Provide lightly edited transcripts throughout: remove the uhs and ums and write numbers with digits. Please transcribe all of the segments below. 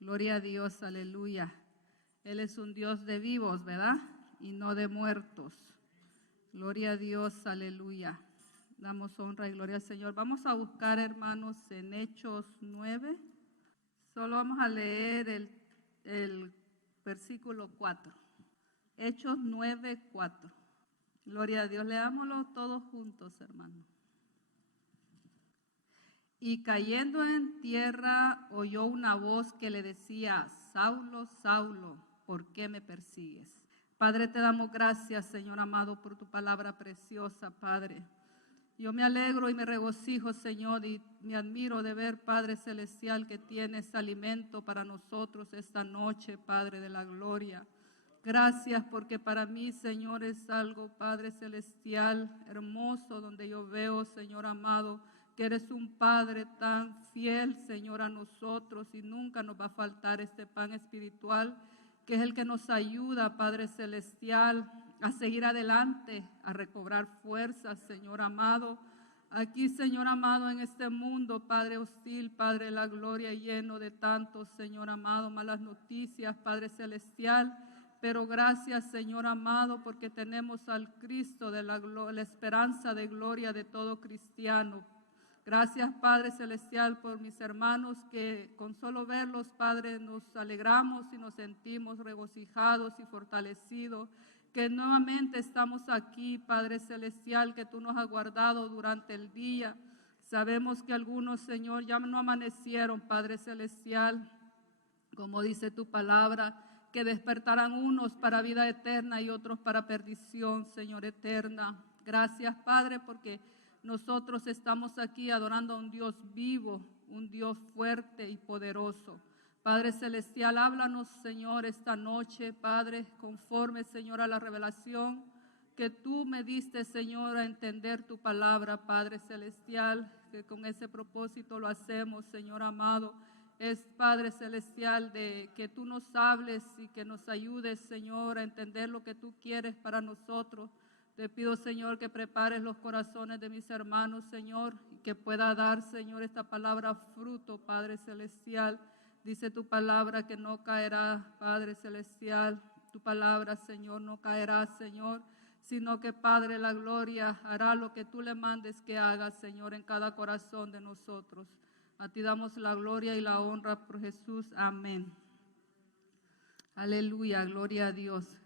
Gloria a Dios, aleluya. Él es un Dios de vivos, ¿verdad? Y no de muertos. Gloria a Dios, aleluya. Damos honra y gloria al Señor. Vamos a buscar, hermanos, en Hechos 9. Solo vamos a leer el versículo 4. Hechos 9, 4. Gloria a Dios. Leámoslo todos juntos, hermanos. Y cayendo en tierra, oyó una voz que le decía: Saulo, Saulo, ¿por qué me persigues? Padre, te damos gracias, Señor amado, por tu palabra preciosa, Padre. Yo me alegro y me regocijo, Señor, y me admiro de ver, Padre Celestial, que tienes alimento para nosotros esta noche, Padre de la gloria. Gracias porque para mí, Señor, es algo, Padre Celestial, hermoso, donde yo veo, Señor amado, que eres un Padre tan fiel, Señor, a nosotros, y nunca nos va a faltar este pan espiritual, que es el que nos ayuda, Padre Celestial, a seguir adelante, a recobrar fuerzas, Señor amado. Aquí, Señor amado, en este mundo, Padre hostil, Padre de la gloria, lleno de tantos, Señor amado, malas noticias, Padre Celestial. Pero gracias, Señor amado, porque tenemos al Cristo de la esperanza de gloria de todo cristiano. Gracias, Padre Celestial, por mis hermanos que con solo verlos, Padre, nos alegramos y nos sentimos regocijados y fortalecidos. Que nuevamente estamos aquí, Padre Celestial, que tú nos has guardado durante el día. Sabemos que algunos, Señor, ya no amanecieron, Padre Celestial, como dice tu palabra, que despertarán unos para vida eterna y otros para perdición, Señor eterna. Gracias, Padre, porque nosotros estamos aquí adorando a un Dios vivo, un Dios fuerte y poderoso. Padre Celestial, háblanos, Señor, esta noche, Padre, conforme, Señor, a la revelación que tú me diste, Señor, a entender tu palabra, Padre Celestial, que con ese propósito lo hacemos, Señor amado. Es, Padre Celestial, de que tú nos hables y que nos ayudes, Señor, a entender lo que tú quieres para nosotros. Te pido, Señor, que prepares los corazones de mis hermanos, Señor, y que pueda dar, Señor, esta palabra fruto, Padre Celestial. Dice tu palabra que no caerá, Padre Celestial. Tu palabra, Señor, no caerá, Señor, sino que, Padre, la gloria hará lo que tú le mandes que haga, Señor, en cada corazón de nosotros. A ti damos la gloria y la honra por Jesús. Amén. Aleluya, gloria a Dios.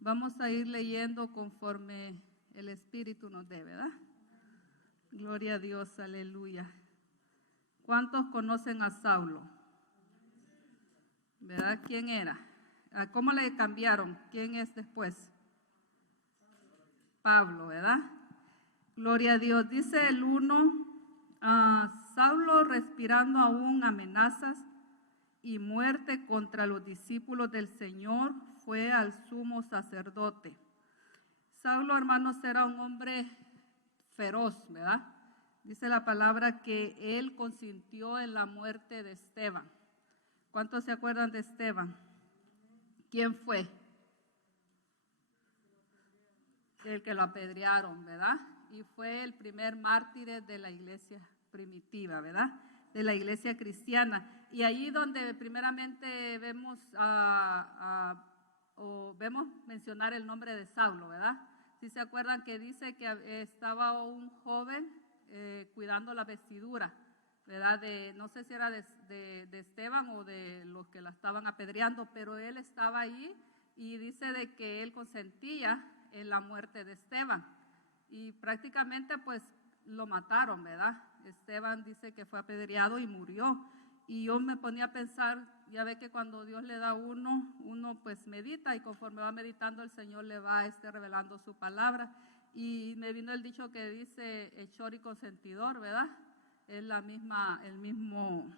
Vamos a ir leyendo conforme el Espíritu nos dé, ¿verdad? Gloria a Dios, aleluya. ¿Cuántos conocen a Saulo? ¿Verdad? ¿Quién era? ¿Cómo le cambiaron? ¿Quién es después? Pablo, ¿verdad? Gloria a Dios. Dice el 1, Saulo respirando aún amenazas y muerte contra los discípulos del Señor, fue al sumo sacerdote. Saulo, hermanos, era un hombre feroz, ¿verdad? Dice la palabra que él consintió en la muerte de Esteban. ¿Cuántos se acuerdan de Esteban? ¿Quién fue? El que lo apedrearon, ¿verdad? Y fue el primer mártir de la iglesia primitiva, ¿verdad? De la iglesia cristiana. Y allí donde primeramente vemos vemos mencionar el nombre de Saulo, ¿verdad? Si se acuerdan que dice que estaba un joven cuidando la vestidura, ¿verdad? No sé si era de Esteban o de los que la estaban apedreando, pero él estaba ahí y dice de que él consentía en la muerte de Esteban. Y prácticamente pues lo mataron, ¿verdad? Esteban dice que fue apedreado y murió. Y yo me ponía a pensar, ya ve que cuando Dios le da a uno pues medita y conforme va meditando el Señor le va revelando su palabra. Y me vino el dicho que dice hechor y consentidor, ¿verdad? Es el mismo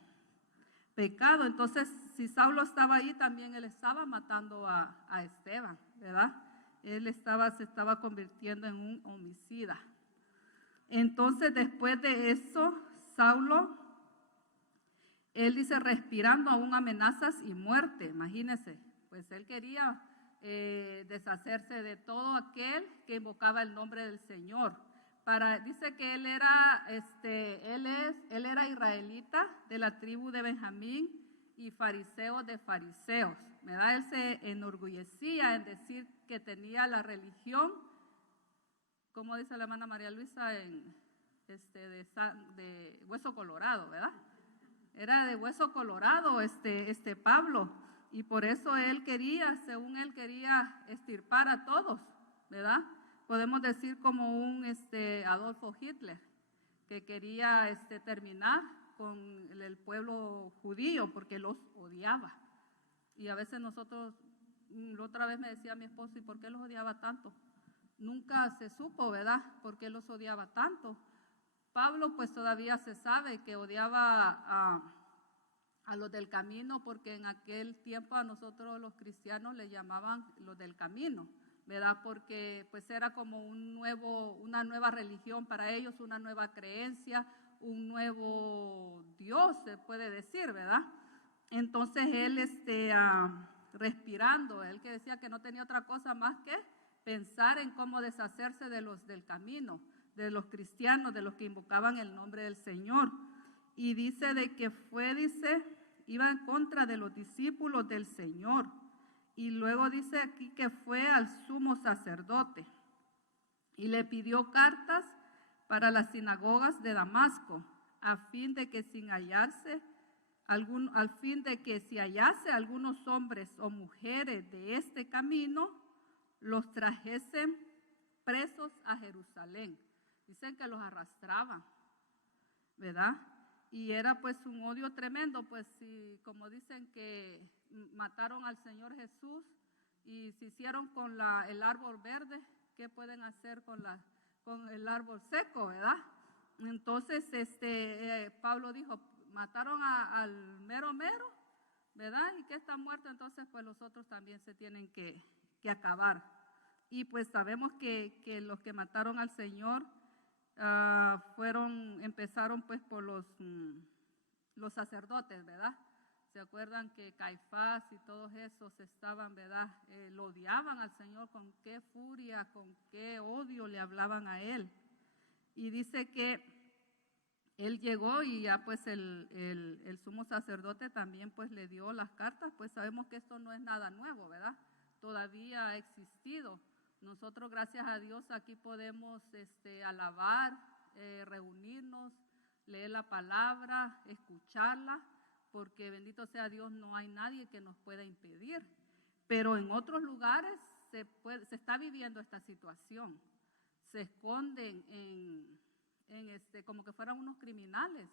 pecado. Entonces, si Saulo estaba ahí, también él estaba matando a Esteban, ¿verdad? Él se estaba convirtiendo en un homicida. Entonces, después de eso, Saulo, él dice, respirando aún amenazas y muerte, imagínense, pues él quería deshacerse de todo aquel que invocaba el nombre del Señor. Dice que él era israelita de la tribu de Benjamín, y fariseo de fariseos, ¿verdad? Él se enorgullecía en decir que tenía la religión, como dice la hermana María Luisa, de hueso colorado, ¿verdad? Era de hueso colorado Pablo, y por eso él quería, según él quería extirpar a todos, ¿verdad? Podemos decir como un Adolfo Hitler, que quería terminar con el pueblo judío porque los odiaba. Y a veces nosotros, la otra vez me decía mi esposo, ¿y por qué los odiaba tanto? Nunca se supo, ¿verdad?, por qué los odiaba tanto. Pablo pues todavía se sabe que odiaba a los del camino, porque en aquel tiempo a nosotros los cristianos le llamaban los del camino, ¿verdad? Porque pues era como una nueva religión para ellos, una nueva creencia, un nuevo Dios, se puede decir, ¿verdad? Entonces él respirando, él que decía que no tenía otra cosa más que pensar en cómo deshacerse de los del camino, de los cristianos, de los que invocaban el nombre del Señor. Y dice de que iba en contra de los discípulos del Señor. Y luego dice aquí que fue al sumo sacerdote y le pidió cartas para las sinagogas de Damasco, a fin de que si hallase algunos hombres o mujeres de este camino, los trajesen presos a Jerusalén. Dicen que los arrastraban, ¿verdad? Y era pues un odio tremendo, pues si, como dicen que mataron al Señor Jesús y se hicieron con el árbol verde, ¿qué pueden hacer con el árbol seco, verdad? Entonces Pablo dijo, mataron al mero, ¿verdad? Y que está muerto, entonces pues los otros también se tienen que acabar. Y pues sabemos que los que mataron al Señor empezaron pues por los sacerdotes, ¿verdad? ¿Se acuerdan que Caifás y todos esos estaban, ¿verdad? Lo odiaban al Señor, con qué furia, con qué odio le hablaban a él. Y dice que él llegó y ya pues el sumo sacerdote también pues le dio las cartas, pues sabemos que esto no es nada nuevo, ¿verdad? Todavía ha existido. Nosotros, gracias a Dios, aquí podemos alabar, reunirnos, leer la palabra, escucharla, porque bendito sea Dios, no hay nadie que nos pueda impedir. Pero en otros lugares se está viviendo esta situación. Se esconden como que fueran unos criminales.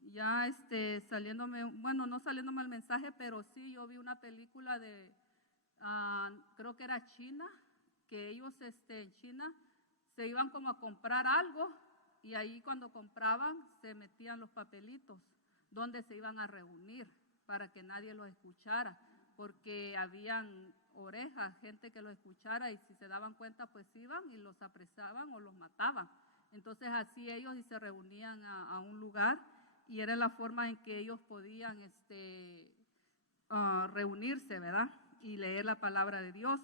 Ya no saliéndome el mensaje, pero sí, yo vi una película creo que era China, que ellos en China se iban como a comprar algo y ahí cuando compraban se metían los papelitos donde se iban a reunir para que nadie los escuchara, porque habían orejas, gente que los escuchara, y si se daban cuenta pues iban y los apresaban o los mataban. Entonces así ellos y se reunían a un lugar, y era la forma en que ellos podían reunirse, ¿verdad? Y leer la palabra de Dios.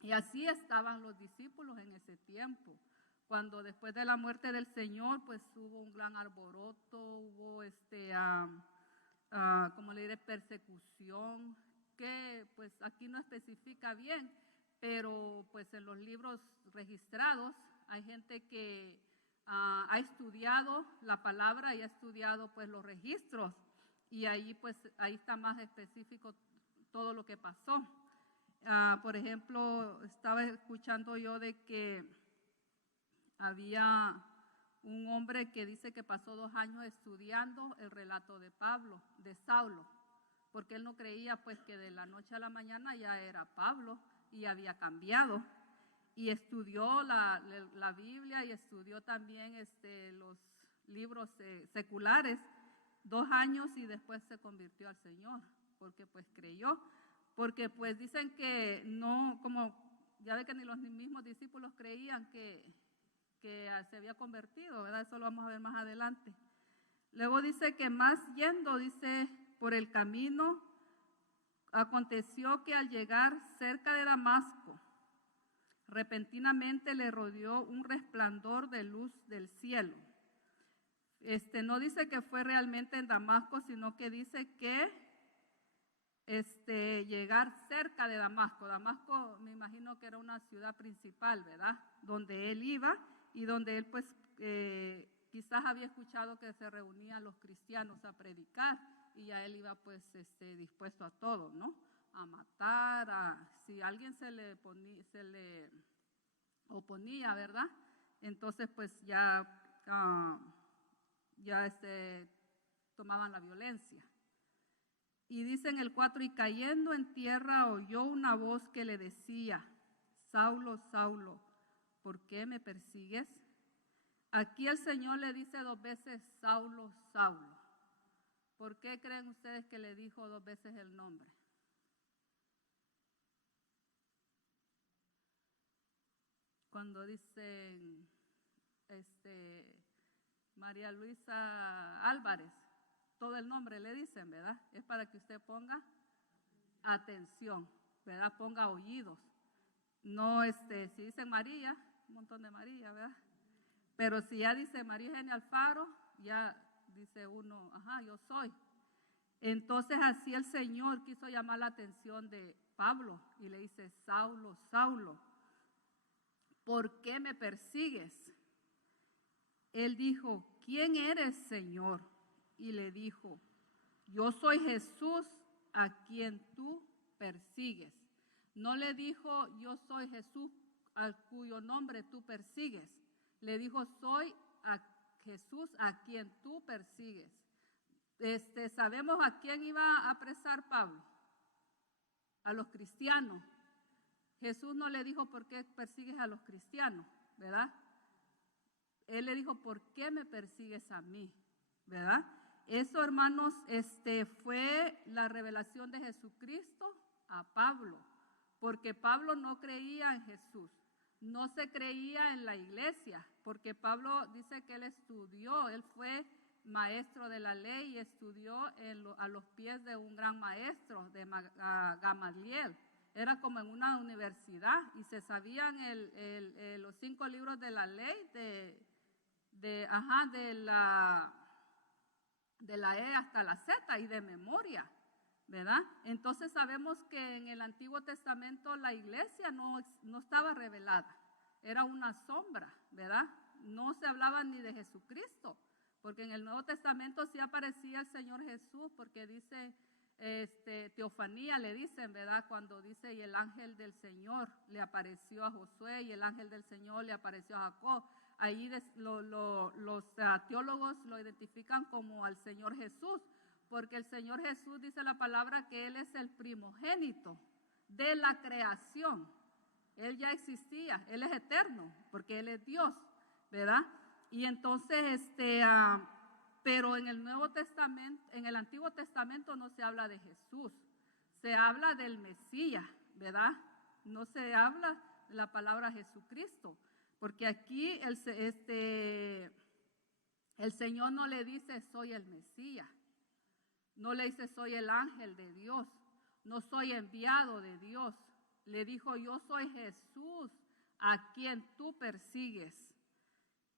Y así estaban los discípulos en ese tiempo. Cuando después de la muerte del Señor, pues hubo un gran alboroto, hubo como le diré, persecución, que pues aquí no especifica bien, pero pues en los libros registrados hay gente que ha estudiado la palabra y ha estudiado pues los registros, y ahí está más específico todo lo que pasó. Por ejemplo, estaba escuchando yo de que había un hombre que dice que pasó 2 años estudiando el relato de Saulo, porque él no creía pues que de la noche a la mañana ya era Pablo y había cambiado. Y estudió la Biblia y estudió también los libros seculares 2 años, y después se convirtió al Señor, porque pues creyó. Porque pues dicen que no, como ya ve que ni los mismos discípulos creían que se había convertido, ¿verdad? Eso lo vamos a ver más adelante. Luego dice que más yendo, dice, por el camino, aconteció que al llegar cerca de Damasco, repentinamente le rodeó un resplandor de luz del cielo. No dice que fue realmente en Damasco, sino que dice que llegar cerca de Damasco. Damasco me imagino que era una ciudad principal, ¿verdad? Donde él iba y donde él pues quizás había escuchado que se reunían los cristianos a predicar y ya él iba pues dispuesto a todo, ¿no? A matar, si alguien se le oponía, ¿verdad? Entonces pues ya tomaban la violencia. Y dice en el 4, y cayendo en tierra oyó una voz que le decía, Saulo, Saulo, ¿por qué me persigues? Aquí el Señor le dice 2 veces, Saulo, Saulo. ¿Por qué creen ustedes que le dijo 2 veces el nombre? Cuando dicen María Luisa Álvarez, todo el nombre le dicen, ¿verdad? Es para que usted ponga atención, ¿verdad? Ponga oídos. No, si dicen María, un montón de María, ¿verdad? Pero si ya dice María Eugenia Alfaro, ya dice uno, ajá, yo soy. Entonces así el Señor quiso llamar la atención de Pablo y le dice, Saulo, Saulo, ¿por qué me persigues? Él dijo, ¿quién eres, Señor? Y le dijo, yo soy Jesús a quien tú persigues. No le dijo, yo soy Jesús a cuyo nombre tú persigues. Le dijo, soy a Jesús a quien tú persigues. ¿Sabemos a quién iba a apresar Pablo? A los cristianos. Jesús no le dijo, ¿por qué persigues a los cristianos? ¿Verdad? Él le dijo, ¿por qué me persigues a mí? ¿Verdad? Eso, hermanos, fue la revelación de Jesucristo a Pablo, porque Pablo no creía en Jesús, no se creía en la iglesia, porque Pablo dice que él estudió, él fue maestro de la ley y estudió a los pies de un gran maestro, de Gamaliel. Era como en una universidad y se sabían los 5 libros de la ley de la E hasta la Z y de memoria, ¿verdad? Entonces sabemos que en el Antiguo Testamento la iglesia no estaba revelada, era una sombra, ¿verdad? No se hablaba ni de Jesucristo, porque en el Nuevo Testamento sí aparecía el Señor Jesús, porque dice, teofanía le dicen, ¿verdad? Cuando dice, y el ángel del Señor le apareció a Josué y el ángel del Señor le apareció a Jacob. Ahí los teólogos lo identifican como al Señor Jesús, porque el Señor Jesús dice la palabra que Él es el primogénito de la creación. Él ya existía, Él es eterno, porque Él es Dios, ¿verdad? Y entonces, pero en el Nuevo Testamento, en el Antiguo Testamento no se habla de Jesús, se habla del Mesías, ¿verdad? No se habla de la palabra Jesucristo. Porque aquí el Señor no le dice soy el Mesías, no le dice soy el ángel de Dios, no soy enviado de Dios. Le dijo yo soy Jesús a quien tú persigues.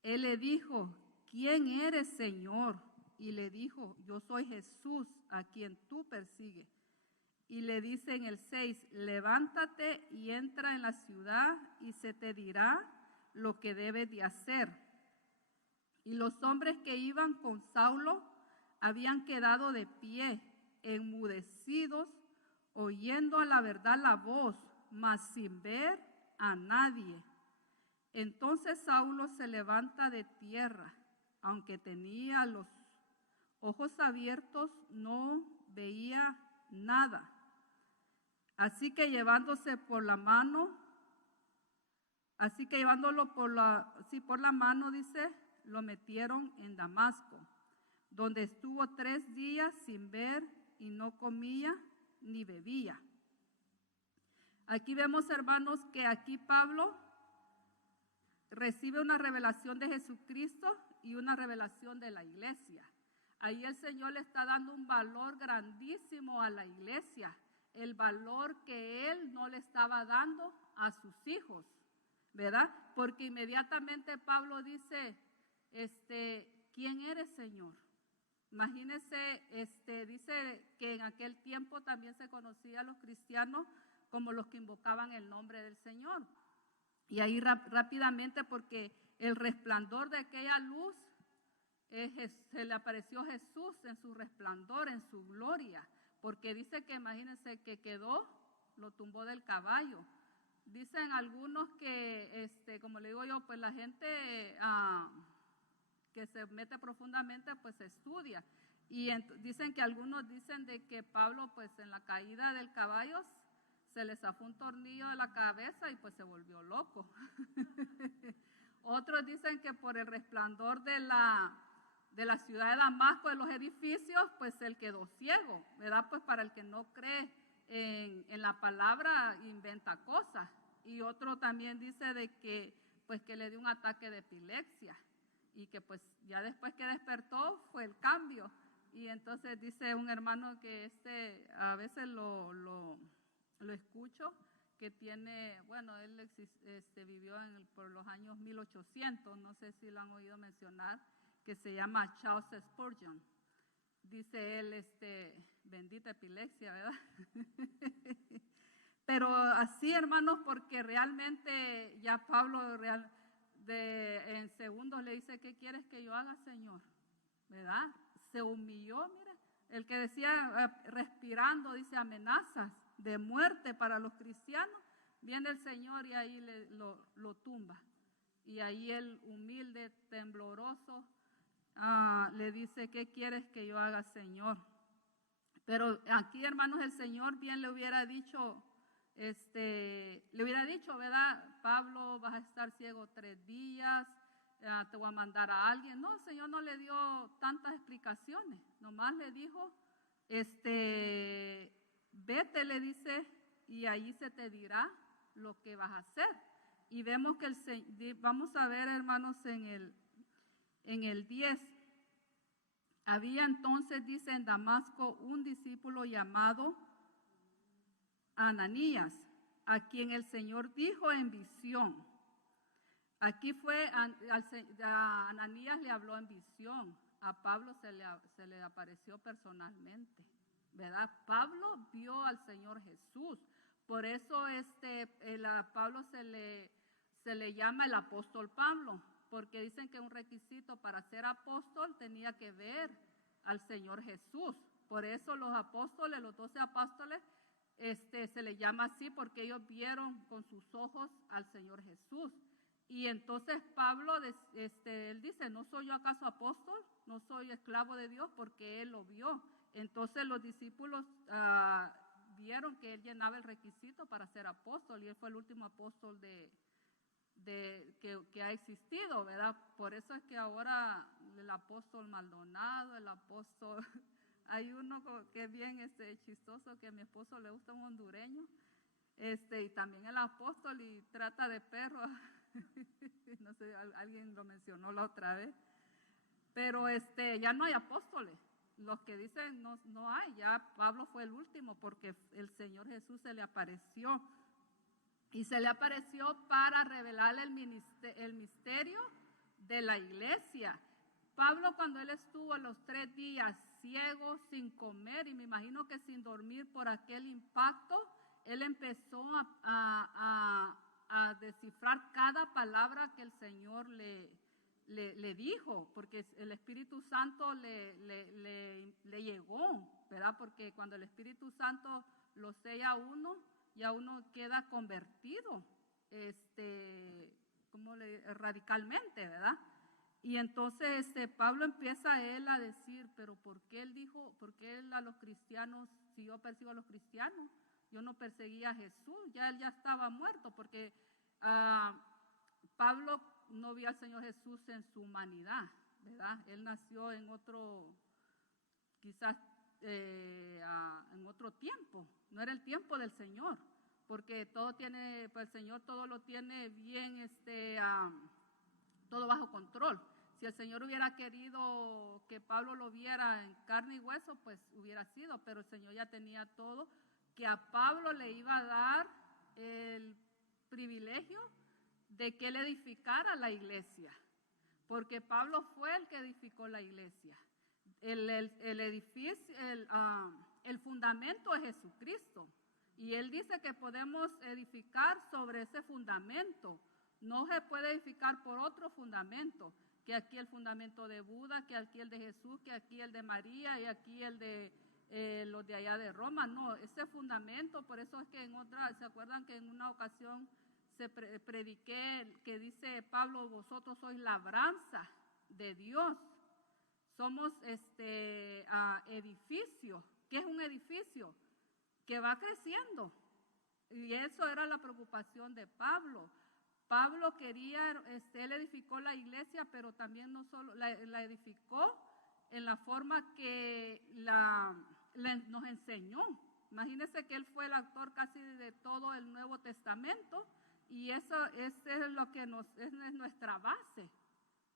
Él le dijo, ¿quién eres, Señor? Y le dijo, yo soy Jesús a quien tú persigues. Y le dice en el 6, levántate y entra en la ciudad y se te dirá lo que debes de hacer. Y los hombres que iban con Saulo habían quedado de pie, enmudecidos, oyendo a la verdad la voz, mas sin ver a nadie. Entonces Saulo se levanta de tierra, aunque tenía los ojos abiertos, no veía nada. Así que llevándolo por la mano, dice, lo metieron en Damasco, donde estuvo 3 días sin ver y no comía ni bebía. Aquí vemos, hermanos, que aquí Pablo recibe una revelación de Jesucristo y una revelación de la iglesia. Ahí el Señor le está dando un valor grandísimo a la iglesia, el valor que Él no le estaba dando a sus hijos, ¿verdad? Porque inmediatamente Pablo dice, ¿quién eres, Señor? imagínense, dice que en aquel tiempo también se conocía a los cristianos como los que invocaban el nombre del Señor. Y ahí rápidamente, porque el resplandor de aquella luz, se le apareció Jesús en su resplandor, en su gloria, porque dice que imagínense que quedó, lo tumbó del caballo. Dicen algunos que, como le digo yo, pues la gente que se mete profundamente, pues estudia. Y dicen que algunos dicen de que Pablo, pues en la caída del caballo, se le zafó un tornillo de la cabeza y pues se volvió loco. Otros dicen que por el resplandor de la ciudad de Damasco, de los edificios, pues él quedó ciego, ¿verdad? Pues para el que no cree en la palabra, inventa cosas. Y otro también dice de que, pues que le dio un ataque de epilepsia y que pues ya después que despertó fue el cambio. Y entonces dice un hermano que a veces lo escucho, que tiene, bueno, él vivió por los años 1800, no sé si lo han oído mencionar, que se llama Charles Spurgeon. Dice él, bendita epilepsia, ¿verdad? Pero así, hermanos, porque realmente ya Pablo en segundos le dice, ¿qué quieres que yo haga, Señor? ¿Verdad? Se humilló, mira, el que decía, respirando, dice amenazas de muerte para los cristianos, viene el Señor y ahí lo tumba. Y ahí el humilde, tembloroso, le dice, ¿qué quieres que yo haga, Señor? Pero aquí, hermanos, el Señor bien le hubiera dicho, ¿verdad? Pablo, vas a estar ciego 3 días, te voy a mandar a alguien. No, el Señor no le dio tantas explicaciones, nomás le dijo, vete, le dice, y ahí se te dirá lo que vas a hacer. Y vemos que vamos a ver, hermanos, en el 10, había entonces, dice, en Damasco un discípulo llamado Ananías, a quien el Señor dijo en visión. Aquí fue, a Ananías le habló en visión, a Pablo se le apareció personalmente, ¿verdad? Pablo vio al Señor Jesús, por eso a Pablo se le llama el apóstol Pablo, porque dicen que un requisito para ser apóstol tenía que ver al Señor Jesús. Por eso los apóstoles, los 12 apóstoles, se les llama así porque ellos vieron con sus ojos al Señor Jesús. Y entonces Pablo, él dice, ¿no soy yo acaso apóstol? ¿No soy esclavo de Dios? Porque él lo vio. Entonces los discípulos vieron que él llenaba el requisito para ser apóstol y él fue el último apóstol que ha existido, ¿verdad? Por eso es que ahora el apóstol Maldonado, el apóstol, hay uno que es bien chistoso, que a mi esposo le gusta, un hondureño, y también el apóstol y trata de perro, no sé, alguien lo mencionó la otra vez, pero ya no hay apóstoles, los que dicen no hay, ya Pablo fue el último porque el Señor Jesús se le apareció. Y se le apareció para revelarle el misterio de la iglesia. Pablo, cuando él estuvo los 3 días ciego, sin comer y me imagino que sin dormir por aquel impacto, él empezó a descifrar cada palabra que el Señor le dijo, porque el Espíritu Santo le llegó, ¿verdad? Porque cuando el Espíritu Santo lo sella a uno, ya uno queda convertido, radicalmente, ¿verdad? Y entonces Pablo empieza a él a decir, pero ¿por qué él a los cristianos, si yo persigo a los cristianos, yo no perseguía a Jesús, ya él ya estaba muerto, porque Pablo no vio al Señor Jesús en su humanidad, ¿verdad? Él nació en otro, quizás en otro tiempo, no era el tiempo del Señor, porque pues el Señor todo lo tiene bien, todo bajo control. Si el Señor hubiera querido que Pablo lo viera en carne y hueso, pues hubiera sido, pero el Señor ya tenía todo, que a Pablo le iba a dar el privilegio de que él edificara la iglesia, porque Pablo fue el que edificó la iglesia. el edificio, el fundamento es Jesucristo. Y Él dice que podemos edificar sobre ese fundamento. No se puede edificar por otro fundamento, que aquí el fundamento de Buda, que aquí el de Jesús, que aquí el de María y aquí el de los de allá de Roma. No, ese fundamento, por eso es que en otra, ¿se acuerdan que en una ocasión prediqué que dice Pablo, vosotros sois labranza de Dios? Somos edificio. ¿Qué es un edificio? Que va creciendo. Y eso era la preocupación de Pablo. Pablo quería, él edificó la iglesia, pero también no solo la edificó en la forma que nos enseñó. Imagínense que él fue el autor casi de todo el Nuevo Testamento, y eso es lo que es nuestra base,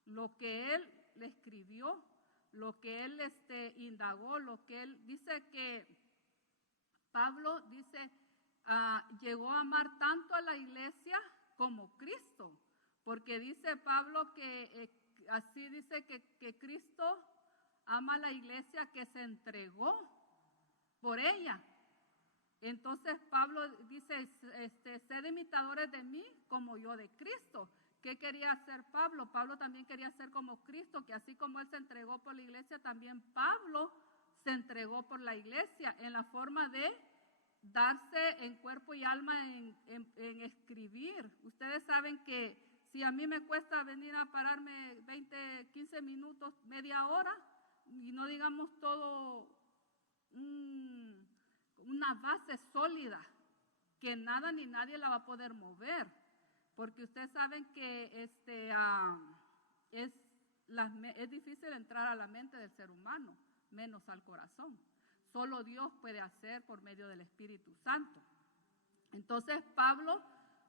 lo que él le escribió, lo que él indagó, lo que él dice que Pablo dice, llegó a amar tanto a la iglesia como Cristo, porque dice Pablo que así dice que Cristo ama a la iglesia, que se entregó por ella. Entonces Pablo dice, sed imitadores de mí como yo de Cristo. ¿Qué quería hacer Pablo? Pablo también quería ser como Cristo, que así como él se entregó por la iglesia, también Pablo se entregó por la iglesia en la forma de darse en cuerpo y alma en escribir. Ustedes saben que si a mí me cuesta venir a pararme 20, 15 minutos, media hora, y no digamos todo una base sólida, que nada ni nadie la va a poder mover, porque ustedes saben que es difícil entrar a la mente del ser humano, menos al corazón. Solo Dios puede hacer por medio del Espíritu Santo. Entonces Pablo,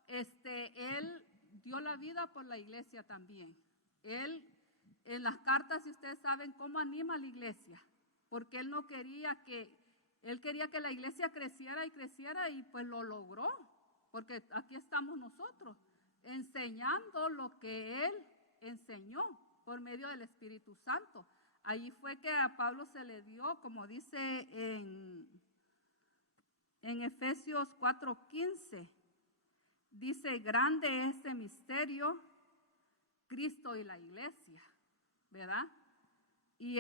él dio la vida por la iglesia también. Él, en las cartas, si ustedes saben cómo anima a la iglesia, porque él no quería él quería que la iglesia creciera y creciera, y pues lo logró, porque aquí estamos nosotros, enseñando lo que él enseñó por medio del Espíritu Santo. Allí fue que a Pablo se le dio, como dice en Efesios 4:15, dice, grande es este misterio, Cristo y la iglesia, ¿verdad? Y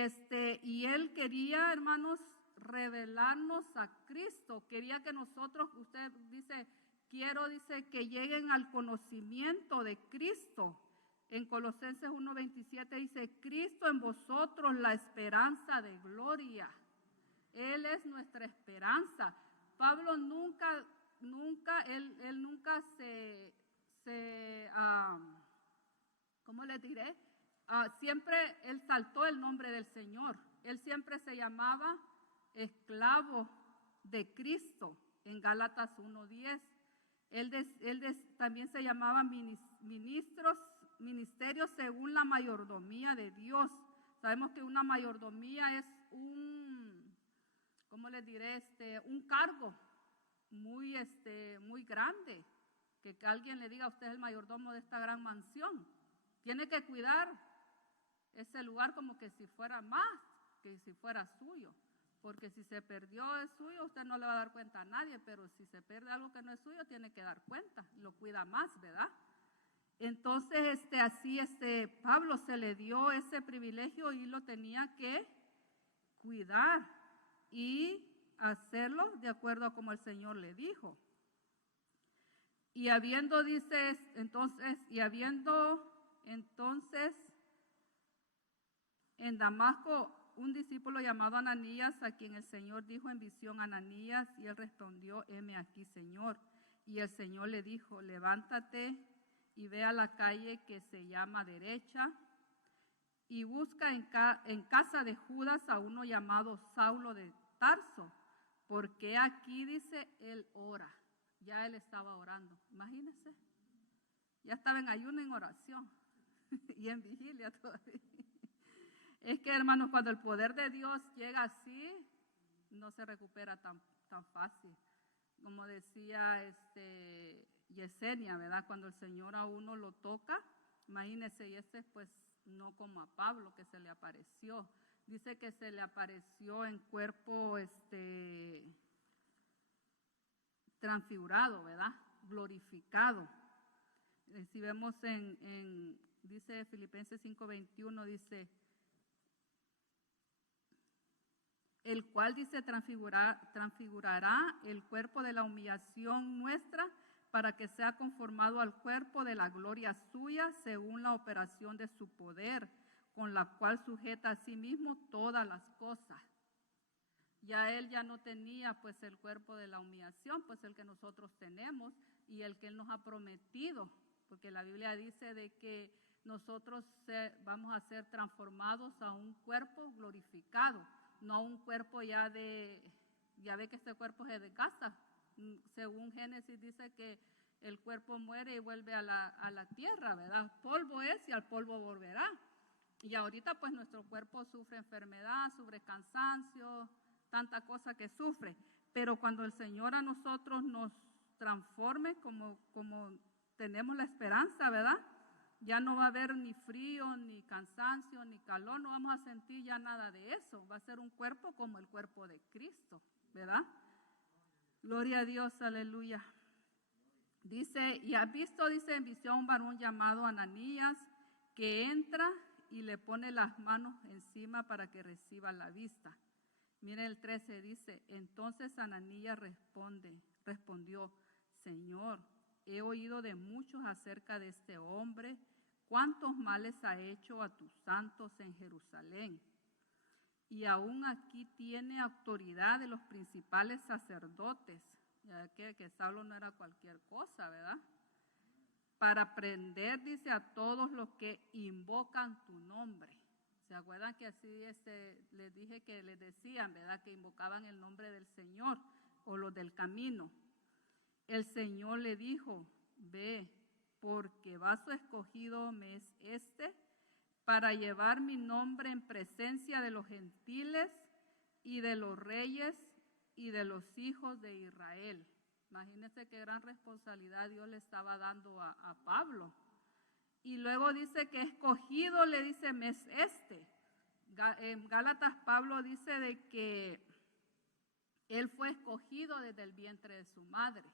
él quería, hermanos, revelarnos a Cristo. Quería que nosotros, usted dice, dice, que lleguen al conocimiento de Cristo. En Colosenses 1:27 dice, Cristo en vosotros, la esperanza de gloria. Él es nuestra esperanza. Pablo nunca, él nunca ¿cómo les diré? Siempre él saltó el nombre del Señor. Él siempre se llamaba esclavo de Cristo en Gálatas 1:10. Él también se llamaba ministerio según la mayordomía de Dios. Sabemos que una mayordomía es ¿cómo les diré? Un cargo muy grande, que alguien le diga, usted es el mayordomo de esta gran mansión. Tiene que cuidar ese lugar como que si fuera más, que si fuera suyo. Porque si se perdió es suyo, usted no le va a dar cuenta a nadie, pero si se pierde algo que no es suyo, tiene que dar cuenta, lo cuida más, ¿verdad? Entonces, Pablo se le dio ese privilegio y lo tenía que cuidar y hacerlo de acuerdo a como el Señor le dijo. Y habiendo en Damasco un discípulo llamado Ananías, a quien el Señor dijo en visión, Ananías, y él respondió, heme aquí, Señor. Y el Señor le dijo, levántate y ve a la calle que se llama Derecha, y busca en casa de Judas a uno llamado Saulo de Tarso, porque aquí, dice, él ora. Ya él estaba orando, imagínense. Ya estaba en ayuno, en oración y en vigilia todavía. Es que, hermanos, cuando el poder de Dios llega así, no se recupera tan fácil. Como decía Yesenia, ¿verdad? Cuando el Señor a uno lo toca, imagínense, y pues no como a Pablo que se le apareció. dice que se le apareció en cuerpo transfigurado, ¿verdad? Glorificado. Si vemos dice Filipenses 5:21, dice, el cual dice transfigurará el cuerpo de la humillación nuestra para que sea conformado al cuerpo de la gloria suya según la operación de su poder, con la cual sujeta a sí mismo todas las cosas. Ya él ya no tenía pues el cuerpo de la humillación, pues el que nosotros tenemos y el que él nos ha prometido, porque la Biblia dice de que nosotros vamos a ser transformados a un cuerpo glorificado, no a un cuerpo ya ve que este cuerpo se desgasta. Según Génesis dice que el cuerpo muere y vuelve a la tierra, ¿verdad? Polvo es y al polvo volverá. Y ahorita pues nuestro cuerpo sufre enfermedad, sufre cansancio, tanta cosa que sufre. Pero cuando el Señor a nosotros nos transforme como tenemos la esperanza, ¿verdad? Ya no va a haber ni frío, ni cansancio, ni calor, no vamos a sentir ya nada de eso. Va a ser un cuerpo como el cuerpo de Cristo, ¿verdad? Gloria a Dios, aleluya. Dice, y ha visto, dice, en visión un varón llamado Ananías, que entra y le pone las manos encima para que reciba la vista. Mire el 13, dice, entonces Ananías respondió, Señor, he oído de muchos acerca de este hombre, cuántos males ha hecho a tus santos en Jerusalén. Y aún aquí tiene autoridad de los principales sacerdotes, ya que Saulo no era cualquier cosa, ¿verdad? Para prender, dice, a todos los que invocan tu nombre. ¿Se acuerdan que así les dije que les decían, ¿verdad? Que invocaban el nombre del Señor o los del camino. El Señor le dijo, ve, porque vaso escogido me es para llevar mi nombre en presencia de los gentiles y de los reyes y de los hijos de Israel. Imagínense qué gran responsabilidad Dios le estaba dando a Pablo. Y luego dice que escogido, le dice, me es En Gálatas Pablo dice de que él fue escogido desde el vientre de su madre,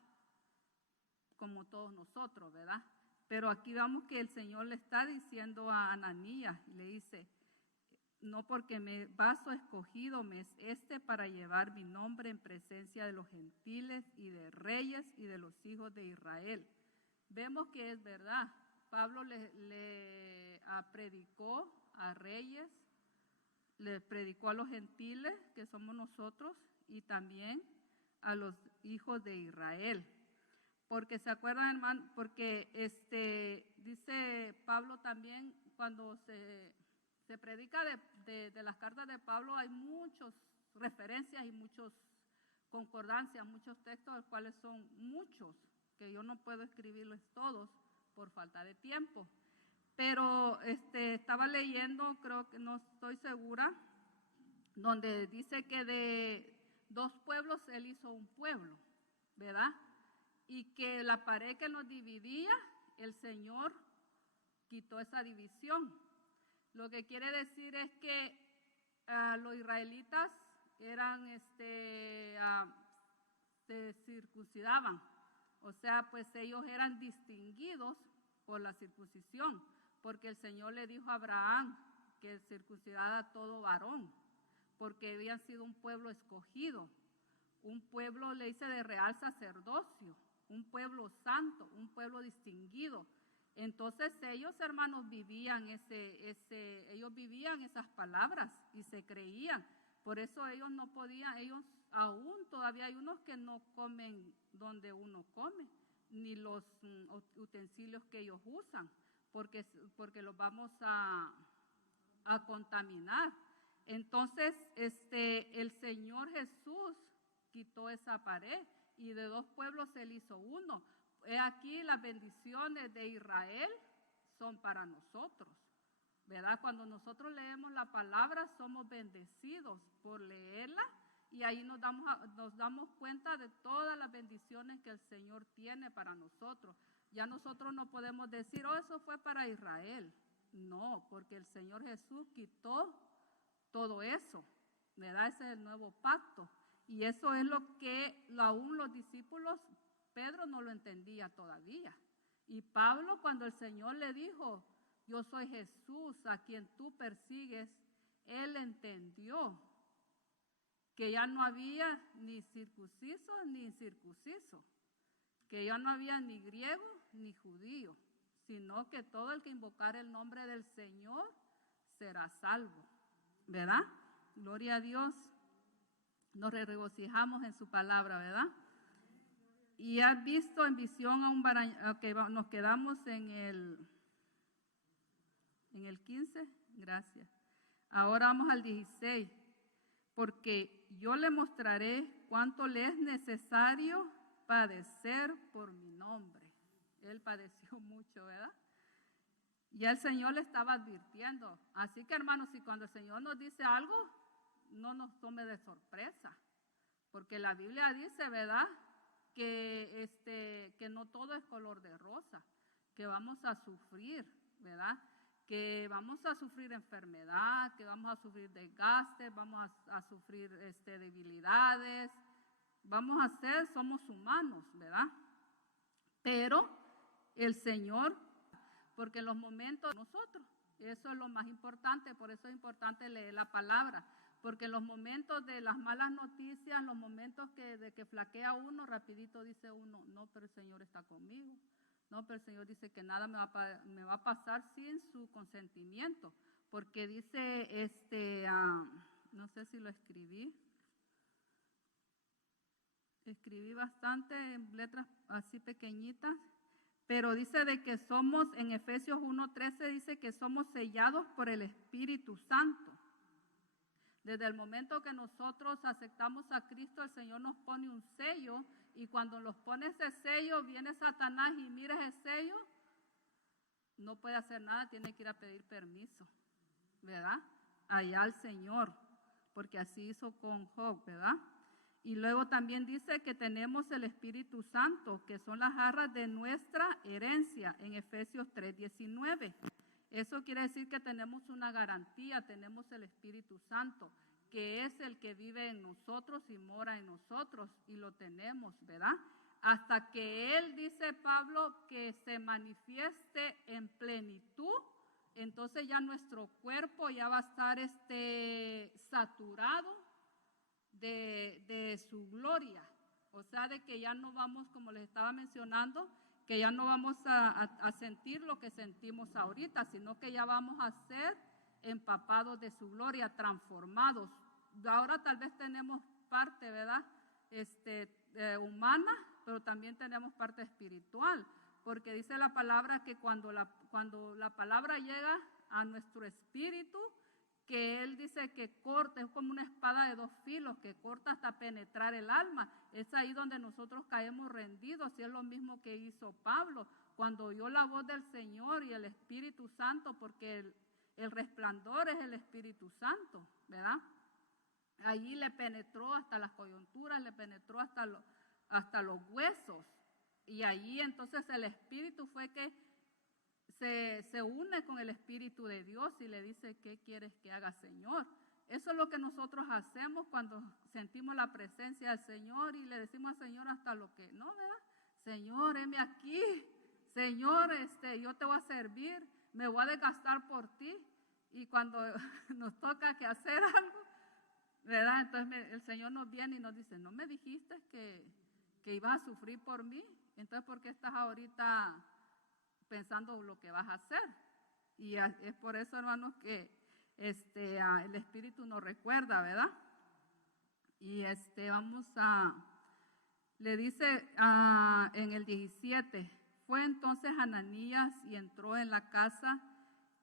como todos nosotros, ¿verdad? Pero aquí vamos que el Señor le está diciendo a Ananías, y le dice, no porque vaso escogido me es para llevar mi nombre en presencia de los gentiles y de reyes y de los hijos de Israel. Vemos que es verdad. Pablo le predicó a reyes, le predicó a los gentiles, que somos nosotros, y también a los hijos de Israel. Porque se acuerdan, hermano, porque dice Pablo también, cuando se predica de las cartas de Pablo, hay muchas referencias y muchas concordancias, muchos textos, los cuales son muchos, que yo no puedo escribirles todos por falta de tiempo. Pero estaba leyendo, creo que no estoy segura, donde dice que de dos pueblos él hizo un pueblo, ¿verdad? Y que la pared que nos dividía, el Señor quitó esa división. Lo que quiere decir es que los israelitas eran, se circuncidaban, o sea, pues ellos eran distinguidos por la circuncisión, porque el Señor le dijo a Abraham que circuncidara a todo varón, porque habían sido un pueblo escogido, un pueblo, le dice, de real sacerdocio, un pueblo santo, un pueblo distinguido. Entonces ellos, hermanos, vivían ellos vivían esas palabras y se creían. Por eso ellos no podían, ellos aún todavía hay unos que no comen donde uno come, ni los utensilios que ellos usan, porque los vamos a contaminar. Entonces, el Señor Jesús quitó esa pared y de dos pueblos él hizo uno. Aquí las bendiciones de Israel son para nosotros, ¿verdad? Cuando nosotros leemos la palabra somos bendecidos por leerla y ahí nos damos cuenta de todas las bendiciones que el Señor tiene para nosotros. Ya nosotros no podemos decir, oh, eso fue para Israel. No, porque el Señor Jesús quitó todo eso, ¿verdad? Ese es el nuevo pacto. Y eso es lo que aún los discípulos, Pedro no lo entendía todavía. Y Pablo, cuando el Señor le dijo, yo soy Jesús a quien tú persigues, él entendió que ya no había ni circunciso ni incircunciso, que ya no había ni griego ni judío, sino que todo el que invocara el nombre del Señor será salvo, ¿verdad? Gloria a Dios. Nos regocijamos en su palabra, ¿verdad? Y has visto en visión a un varón, okay, nos quedamos en el 15, gracias. Ahora vamos al 16, porque yo le mostraré cuánto le es necesario padecer por mi nombre. Él padeció mucho, ¿verdad? Ya el Señor le estaba advirtiendo. Así que, hermanos, si cuando el Señor nos dice algo, no nos tome de sorpresa, porque la Biblia dice, ¿verdad?, que no todo es color de rosa, que vamos a sufrir, ¿verdad?, que vamos a sufrir enfermedad, que vamos a sufrir desgaste, vamos a sufrir debilidades, somos humanos, ¿verdad? Pero el Señor, porque en los momentos de nosotros, eso es lo más importante, por eso es importante leer la palabra, porque en los momentos de las malas noticias, los momentos de que flaquea uno, rapidito dice uno, no, pero el Señor está conmigo. No, pero el Señor dice que nada me va a pasar sin su consentimiento, porque dice, no sé si lo escribí bastante en letras así pequeñitas, pero dice de que somos, en Efesios 1:13 dice que somos sellados por el Espíritu Santo. Desde el momento que nosotros aceptamos a Cristo, el Señor nos pone un sello, y cuando nos pone ese sello, viene Satanás y mira ese sello, no puede hacer nada, tiene que ir a pedir permiso, ¿verdad? Allá al Señor, porque así hizo con Job, ¿verdad? Y luego también dice que tenemos el Espíritu Santo, que son las arras de nuestra herencia, en Efesios 3:19. Eso quiere decir que tenemos una garantía, tenemos el Espíritu Santo, que es el que vive en nosotros y mora en nosotros, y lo tenemos, ¿verdad? Hasta que Él, dice Pablo, que se manifieste en plenitud, entonces ya nuestro cuerpo ya va a estar saturado de su gloria. O sea, de que ya no vamos, como les estaba mencionando, que ya no vamos a sentir lo que sentimos ahorita, sino que ya vamos a ser empapados de su gloria, transformados. Ahora tal vez tenemos parte, ¿verdad?, humana, pero también tenemos parte espiritual, porque dice la palabra que cuando la palabra llega a nuestro espíritu, que Él dice que corta, es como una espada de dos filos, que corta hasta penetrar el alma. Es ahí donde nosotros caemos rendidos, y es lo mismo que hizo Pablo, cuando oyó la voz del Señor y el Espíritu Santo, porque el resplandor es el Espíritu Santo, ¿verdad? Allí le penetró hasta las coyunturas, le penetró hasta los huesos, y allí entonces el Espíritu fue que se une con el Espíritu de Dios y le dice, ¿qué quieres que haga, Señor? Eso es lo que nosotros hacemos cuando sentimos la presencia del Señor, y le decimos al Señor hasta lo que no, ¿verdad? Señor, heme aquí, Señor, yo te voy a servir, me voy a desgastar por ti. Y cuando nos toca que hacer algo, ¿verdad?, entonces el Señor nos viene y nos dice, ¿no me dijiste que ibas a sufrir por mí? Entonces, ¿por qué estás ahorita pensando lo que vas a hacer? Y es por eso, hermanos, que el Espíritu nos recuerda, ¿verdad? Y le dice en el 17, fue entonces Ananías y entró en la casa,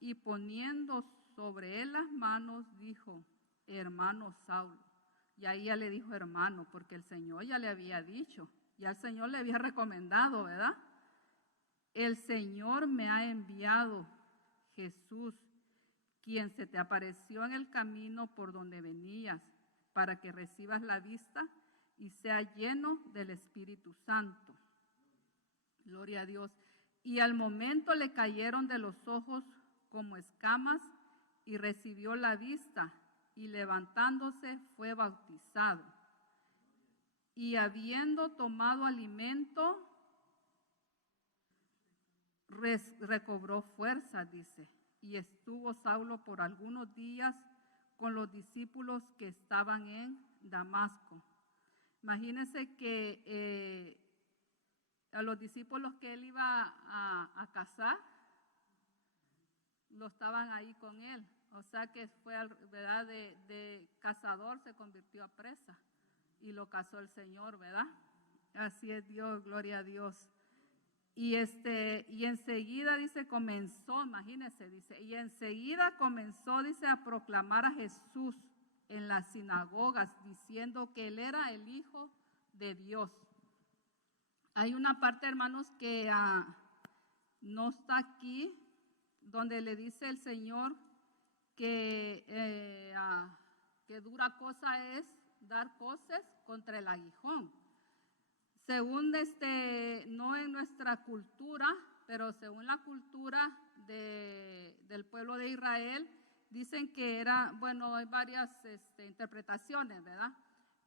y poniendo sobre él las manos, dijo, hermano Saulo. Y ahí ya le dijo hermano, porque el Señor ya le había dicho, ya el Señor le había recomendado, ¿verdad? El Señor me ha enviado, Jesús, quien se te apareció en el camino por donde venías, para que recibas la vista y sea lleno del Espíritu Santo. Gloria a Dios. Y al momento le cayeron de los ojos como escamas, y recibió la vista, y levantándose fue bautizado. Y habiendo tomado alimento, recobró fuerza, dice, y estuvo Saulo por algunos días con los discípulos que estaban en Damasco. Imagínense que a los discípulos que él iba a cazar, lo estaban ahí con él. O sea que fue, ¿verdad? De cazador se convirtió a presa y lo cazó el Señor, ¿verdad? Así es Dios, gloria a Dios. Y enseguida, dice, comenzó, imagínense, dice, y enseguida comenzó, dice, a proclamar a Jesús en las sinagogas, diciendo que él era el Hijo de Dios. Hay una parte, hermanos, que no está aquí, donde le dice el Señor que dura cosa es dar coces contra el aguijón. Según no en nuestra cultura, pero según la cultura del pueblo de Israel, dicen que era, bueno, hay varias interpretaciones, ¿verdad?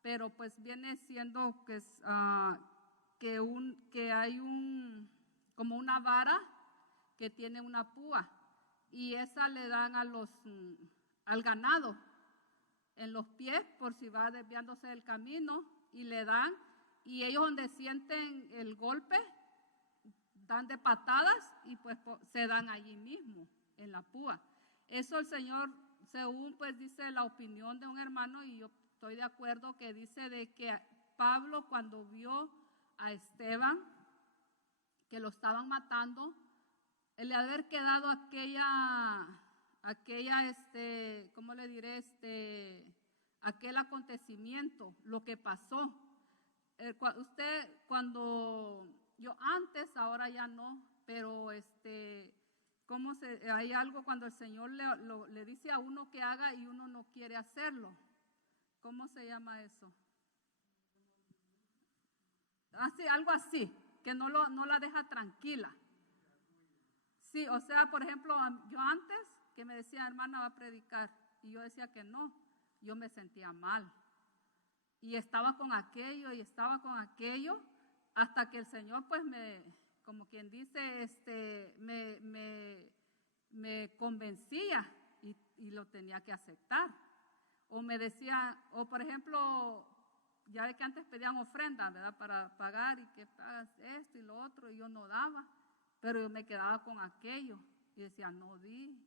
Pero pues viene siendo que hay como una vara que tiene una púa, y esa le dan al ganado en los pies por si va desviándose del camino, y le dan, y ellos donde sienten el golpe dan de patadas y pues se dan allí mismo en la púa. Eso el Señor, según pues dice la opinión de un hermano, y yo estoy de acuerdo, que dice de que Pablo, cuando vio a Esteban que lo estaban matando, el de haber quedado ¿cómo le diré? Aquel acontecimiento, lo que pasó. Yo antes, ahora ya no, pero hay algo cuando el Señor le dice a uno que haga y uno no quiere hacerlo. ¿Cómo se llama eso? Así, algo así, que no la deja tranquila. Sí, o sea, por ejemplo, yo antes que me decía, hermana, va a predicar, y yo decía que no, yo me sentía mal. Y estaba con aquello, hasta que el Señor, pues, como quien dice, me convencía y lo tenía que aceptar. O me decía, o por ejemplo, ya ve que antes pedían ofrendas, ¿verdad? Para pagar, y que pagas esto y lo otro, y yo no daba, pero yo me quedaba con aquello y decía, no di,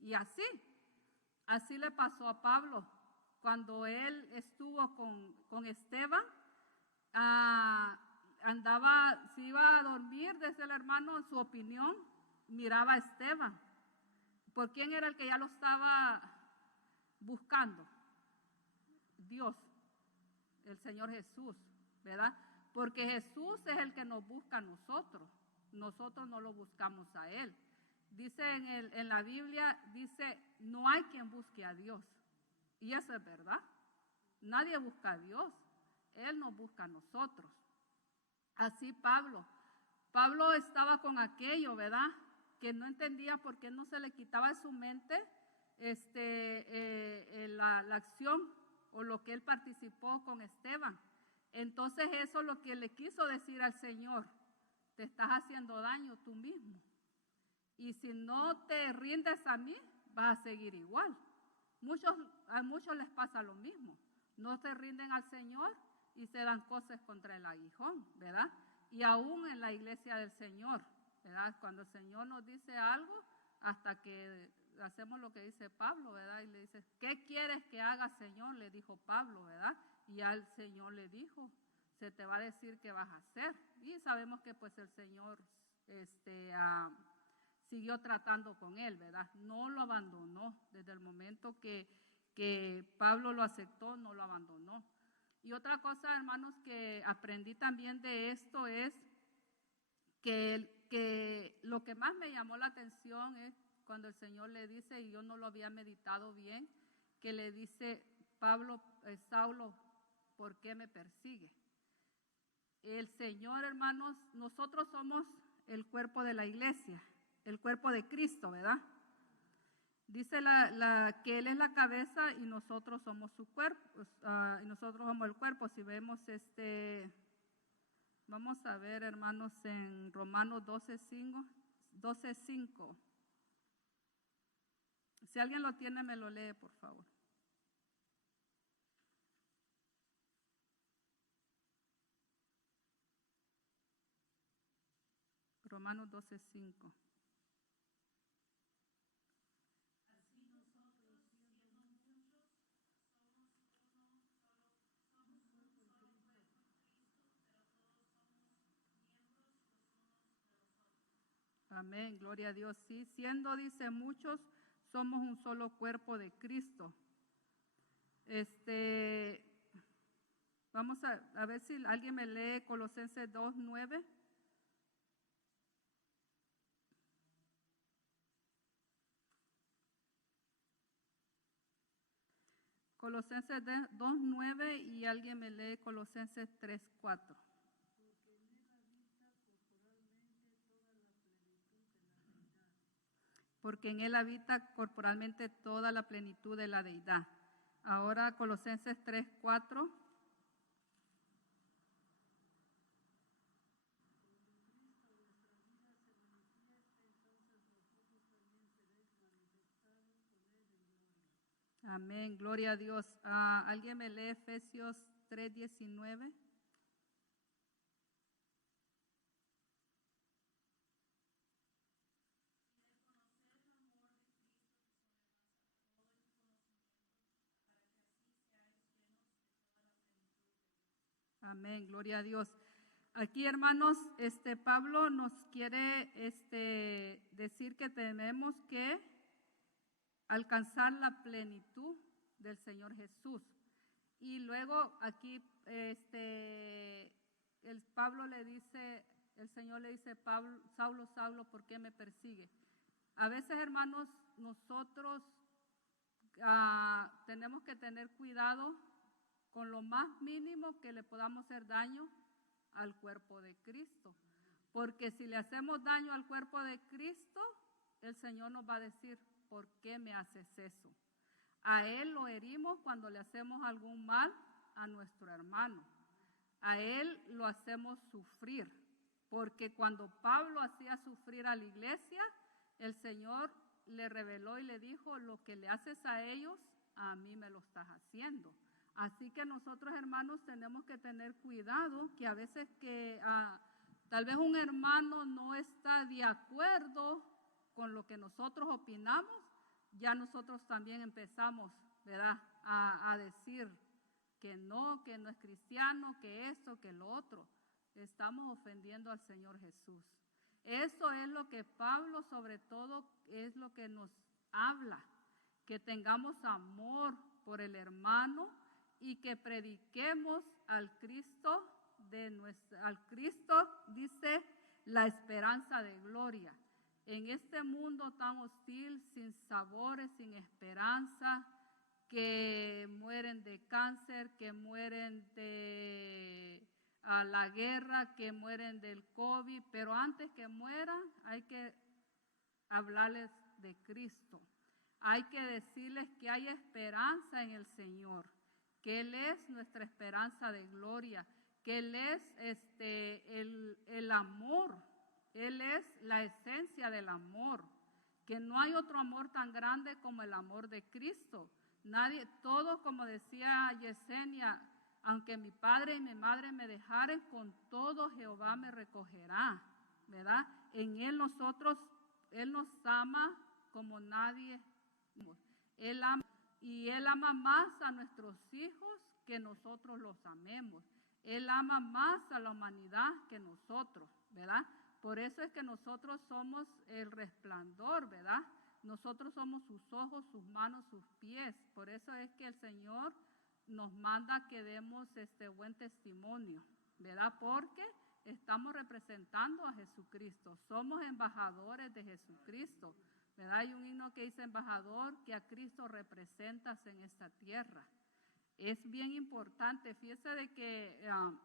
y así le pasó a Pablo. Cuando él estuvo con Esteban, se iba a dormir, desde el hermano, en su opinión, miraba a Esteban. ¿Por quién era el que ya lo estaba buscando? Dios, el Señor Jesús, ¿verdad? Porque Jesús es el que nos busca a nosotros no lo buscamos a Él. Dice en la Biblia, dice, no hay quien busque a Dios. Y eso es verdad. Nadie busca a Dios. Él nos busca a nosotros. Así Pablo estaba con aquello, ¿verdad? Que no entendía por qué no se le quitaba de su mente la acción o lo que él participó con Esteban. Entonces eso es lo que le quiso decir al Señor. Te estás haciendo daño tú mismo. Y si no te rindes a mí, vas a seguir igual. A muchos les pasa lo mismo. No se rinden al Señor y se dan cosas contra el aguijón, ¿verdad? Y aún en la iglesia del Señor, ¿verdad? Cuando el Señor nos dice algo, hasta que hacemos lo que dice Pablo, ¿verdad? Y le dice, ¿qué quieres que haga, Señor? Le dijo Pablo, ¿verdad? Y al Señor le dijo, se te va a decir qué vas a hacer. Y sabemos que pues el Señor siguió tratando con él, ¿verdad? No lo abandonó. Desde el momento que Pablo lo aceptó, no lo abandonó. Y otra cosa, hermanos, que aprendí también de esto es que lo que más me llamó la atención es cuando el Señor le dice, y yo no lo había meditado bien, que le dice, Saulo, ¿por qué me persigue? El Señor, hermanos, nosotros somos el cuerpo de la iglesia, el cuerpo de Cristo, ¿verdad? Dice que Él es la cabeza y nosotros somos su cuerpo, y nosotros somos el cuerpo. Si vemos vamos a ver, hermanos, en Romanos 12:5. Si alguien lo tiene, me lo lee, por favor. Romanos 12:5. Amén, gloria a Dios. Sí, siendo, dice, muchos, somos un solo cuerpo de Cristo. Vamos a ver si alguien me lee Colosenses 2:9. Colosenses 2:9 y alguien me lee Colosenses 3:4. Porque en Él habita corporalmente toda la plenitud de la deidad. Ahora Colosenses 3:4. Amén, gloria a Dios. ¿Alguien me lee Efesios 3:19? Amén, gloria a Dios. Aquí, hermanos, Pablo nos quiere decir que tenemos que alcanzar la plenitud del Señor Jesús. Y luego aquí Pablo le dice, el Señor le dice, Saulo, Saulo, ¿por qué me persigue? A veces, hermanos, nosotros tenemos que tener cuidado con lo más mínimo que le podamos hacer daño al cuerpo de Cristo. Porque si le hacemos daño al cuerpo de Cristo, el Señor nos va a decir, ¿por qué me haces eso? A Él lo herimos cuando le hacemos algún mal a nuestro hermano. A Él lo hacemos sufrir. Porque cuando Pablo hacía sufrir a la iglesia, el Señor le reveló y le dijo, lo que le haces a ellos, a mí me lo estás haciendo. Así que nosotros, hermanos, tenemos que tener cuidado que a veces que tal vez un hermano no está de acuerdo con lo que nosotros opinamos, ya nosotros también empezamos, ¿verdad?, a decir que no es cristiano, que esto, que lo otro. Estamos ofendiendo al Señor Jesús. Eso es lo que Pablo, sobre todo, es lo que nos habla, que tengamos amor por el hermano y que prediquemos al Cristo, dice, la esperanza de gloria. En este mundo tan hostil, sin sabores, sin esperanza, que mueren de cáncer, que mueren de la guerra, que mueren del COVID, pero antes que mueran hay que hablarles de Cristo. Hay que decirles que hay esperanza en el Señor, que Él es nuestra esperanza de gloria, que Él es el amor, Él es la esencia del amor, que no hay otro amor tan grande como el amor de Cristo. Todos, como decía Yesenia, aunque mi padre y mi madre me dejaren, con todo Jehová me recogerá, ¿verdad? En Él Él nos ama como nadie. Él ama, y Él ama más a nuestros hijos que nosotros los amemos. Él ama más a la humanidad que nosotros, ¿verdad? Por eso es que nosotros somos el resplandor, ¿verdad? Nosotros somos sus ojos, sus manos, sus pies. Por eso es que el Señor nos manda que demos buen testimonio, ¿verdad? Porque estamos representando a Jesucristo. Somos embajadores de Jesucristo, ¿verdad? Hay un himno que dice, embajador que a Cristo representas en esta tierra. Es bien importante. Fíjese de que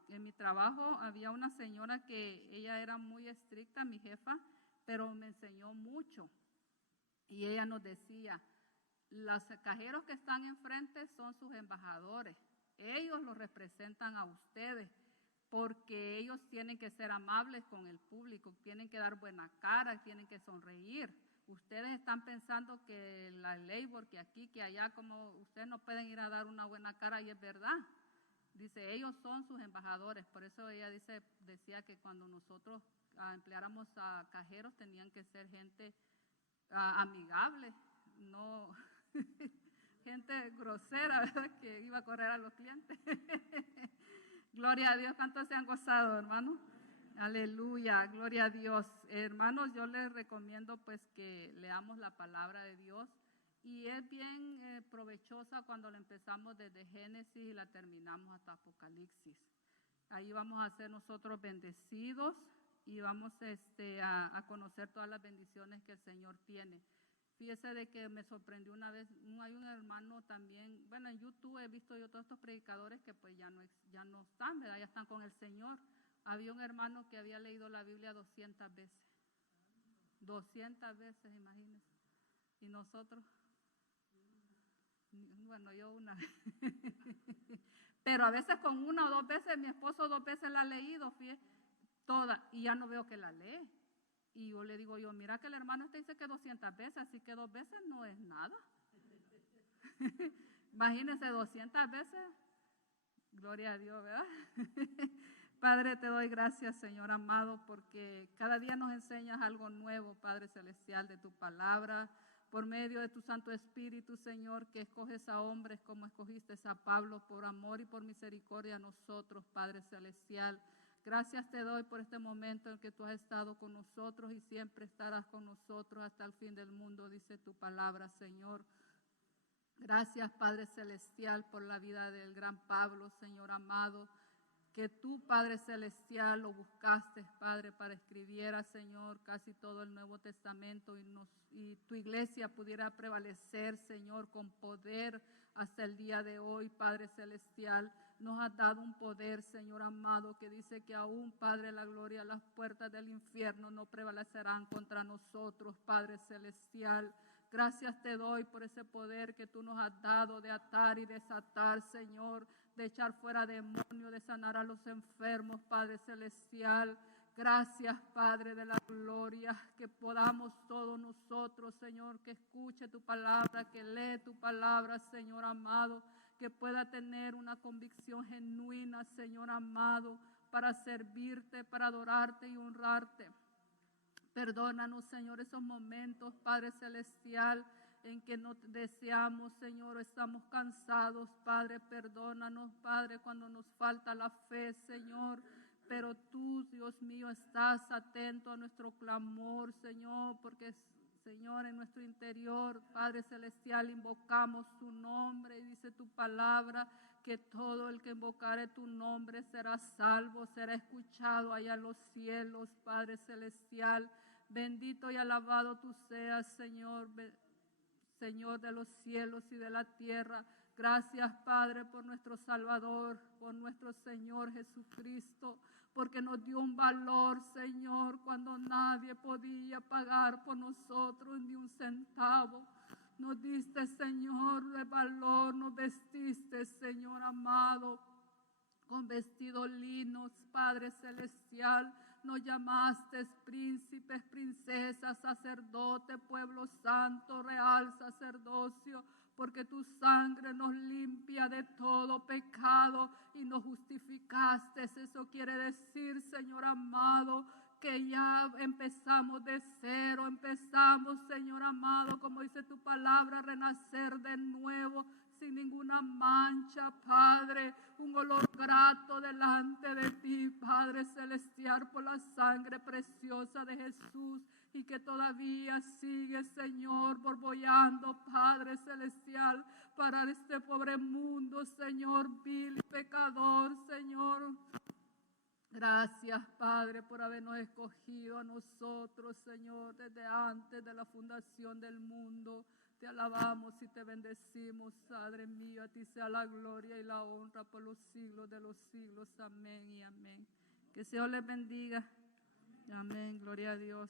en mi trabajo había una señora que ella era muy estricta, mi jefa, pero me enseñó mucho. Y ella nos decía, los cajeros que están enfrente son sus embajadores. Ellos los representan a ustedes porque ellos tienen que ser amables con el público, tienen que dar buena cara, tienen que sonreír. Ustedes están pensando que la labor, que aquí, que allá, como ustedes no pueden ir a dar una buena cara, y es verdad. Dice, ellos son sus embajadores. Por eso ella decía que cuando nosotros empleáramos a cajeros tenían que ser gente amigable, no gente grosera, ¿verdad? Que iba a correr a los clientes. Gloria a Dios, ¿cuántos se han gozado, hermano? Aleluya, gloria a Dios. Hermanos, yo les recomiendo pues que leamos la palabra de Dios y es bien provechosa cuando la empezamos desde Génesis y la terminamos hasta Apocalipsis. Ahí vamos a ser nosotros bendecidos y vamos a conocer todas las bendiciones que el Señor tiene. Fíjese de que me sorprendió una vez, hay un hermano también, bueno, en YouTube he visto yo todos estos predicadores que pues ya no están, ¿verdad? Ya están con el Señor. Había un hermano que había leído la Biblia 200 veces. 200 veces, imagínense. Y nosotros, bueno, yo una vez. Pero a veces con una o dos veces, mi esposo 2 veces la ha leído, fíjese, toda, y ya no veo que la lee. Y yo le digo, mira que el hermano dice que 200 veces, así que 2 veces no es nada. Imagínense 200 veces. Gloria a Dios, ¿verdad? Padre, te doy gracias, Señor amado, porque cada día nos enseñas algo nuevo, Padre Celestial, de tu palabra, por medio de tu Santo Espíritu, Señor, que escoges a hombres como escogiste a Pablo, por amor y por misericordia a nosotros, Padre Celestial. Gracias te doy por este momento en que tú has estado con nosotros y siempre estarás con nosotros hasta el fin del mundo, dice tu palabra, Señor. Gracias, Padre Celestial, por la vida del gran Pablo, Señor amado, que tú, Padre Celestial, lo buscaste, Padre, para escribiera, Señor, casi todo el Nuevo Testamento y tu iglesia pudiera prevalecer, Señor, con poder hasta el día de hoy, Padre Celestial. Nos has dado un poder, Señor amado, que dice que aún, Padre, la gloria, las puertas del infierno no prevalecerán contra nosotros, Padre Celestial. Gracias te doy por ese poder que tú nos has dado de atar y desatar, Señor, de echar fuera demonios, de sanar a los enfermos, Padre Celestial. Gracias, Padre de la gloria, que podamos todos nosotros, Señor, que escuche tu palabra, que lee tu palabra, Señor amado, que pueda tener una convicción genuina, Señor amado, para servirte, para adorarte y honrarte. Perdónanos, Señor, esos momentos, Padre Celestial, en que no deseamos, Señor, estamos cansados, Padre. Perdónanos, Padre, cuando nos falta la fe, Señor. Pero tú, Dios mío, estás atento a nuestro clamor, Señor, porque, Señor, en nuestro interior, Padre Celestial, invocamos tu nombre y dice tu palabra que todo el que invocare tu nombre será salvo, será escuchado allá en los cielos, Padre Celestial. Bendito y alabado tú seas, Señor, Señor de los cielos y de la tierra. Gracias, Padre, por nuestro Salvador, por nuestro Señor Jesucristo, porque nos dio un valor, Señor, cuando nadie podía pagar por nosotros ni un centavo. Nos diste, Señor, de valor, nos vestiste, Señor amado, con vestidos linos, Padre Celestial. Nos llamaste príncipes, princesas, sacerdote, pueblo santo, real sacerdocio, porque tu sangre nos limpia de todo pecado y nos justificaste. Eso quiere decir, Señor amado, que ya empezamos de cero, empezamos, Señor amado, como dice tu palabra, a renacer de nuevo, sin ninguna mancha, Padre, un olor grato delante de ti, Padre Celestial, por la sangre preciosa de Jesús, y que todavía sigue, Señor, borbollando, Padre Celestial, para este pobre mundo, Señor, vil y pecador, Señor. Gracias, Padre, por habernos escogido a nosotros, Señor, desde antes de la fundación del mundo. Te alabamos y te bendecimos, Padre mío. A ti sea la gloria y la honra por los siglos de los siglos. Amén y amén. Que el Señor les bendiga. Amén. Gloria a Dios.